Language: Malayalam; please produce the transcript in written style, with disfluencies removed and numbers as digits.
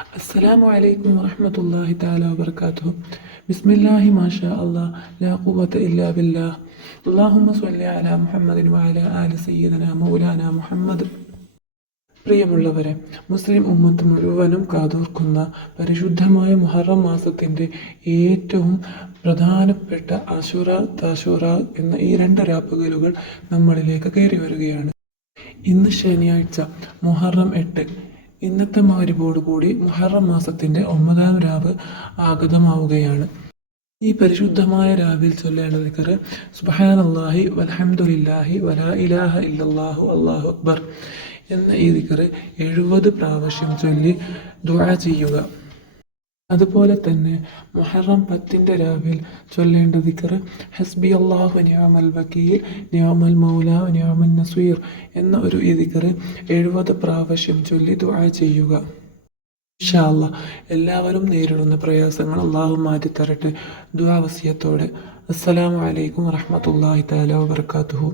السلام عليكم ورحمة الله تعالى وبركاته. بسم الله ما شاء الله لا قوة إلا بالله. اللهم صل على محمد وعلى آل سيدنا مولانا محمد. പ്രിയമുള്ളവരെ, മുസ്ലിം ഉമ്മത്ത് മുഴുവനും കാതോർക്കുന്ന പരിശുദ്ധമായ മുഹറം മാസത്തിൻ്റെ ഏറ്റവും പ്രധാനപ്പെട്ട അശുറ താശുറ എന്ന ഈ 2 രാപ്പകലുകൾ നമ്മളിലേക്ക് കയറി വരികയാണ്. ഇന്ന് ശനിയാഴ്ച മുഹറം 8. ഇന്നത്തെ മഗ്‌രിബോടുകൂടി മുഹറം മാസത്തിൻ്റെ 9ാം രാവ് ആഗതമാവുകയാണ്. ഈ പരിശുദ്ധമായ രാവിൽ ചൊല്ലേണ്ട ദിക്ർ സുബ്ഹാനല്ലാഹി വൽഹംദുലില്ലാഹി വലാ ഇലാഹ ഇല്ലല്ലാഹു അല്ലാഹു അക്ബർ എന്ന ഈ ദിക്ർ 70 പ്രാവശ്യം ചൊല്ലി ദുആ ചെയ്യുക. അതുപോലെ തന്നെ മുഹറം 10ൻ്റെ രാവിൽ ചൊല്ലേണ്ട ദിക്ർ ഹസ്ബി അല്ലാഹു നിഅമൽ വകീൽ നിഅമൽ മൗല നിഅമൻ നസീർ എന്ന ഒരു ഈ ദിക്ർ 70 പ്രാവശ്യം ചൊല്ലി ദുആ ചെയ്യുക. ഇൻഷാ അല്ലാഹ് എല്ലാവരും നേരിടുന്ന പ്രയാസങ്ങൾ അല്ലാഹു മാറ്റിത്തരട്ടെ. ദുആ വസിയത്തോടെ. അസ്സലാമു അലൈക്കും വറഹ്മത്തുള്ളാഹി തആല വബറകാതുഹു.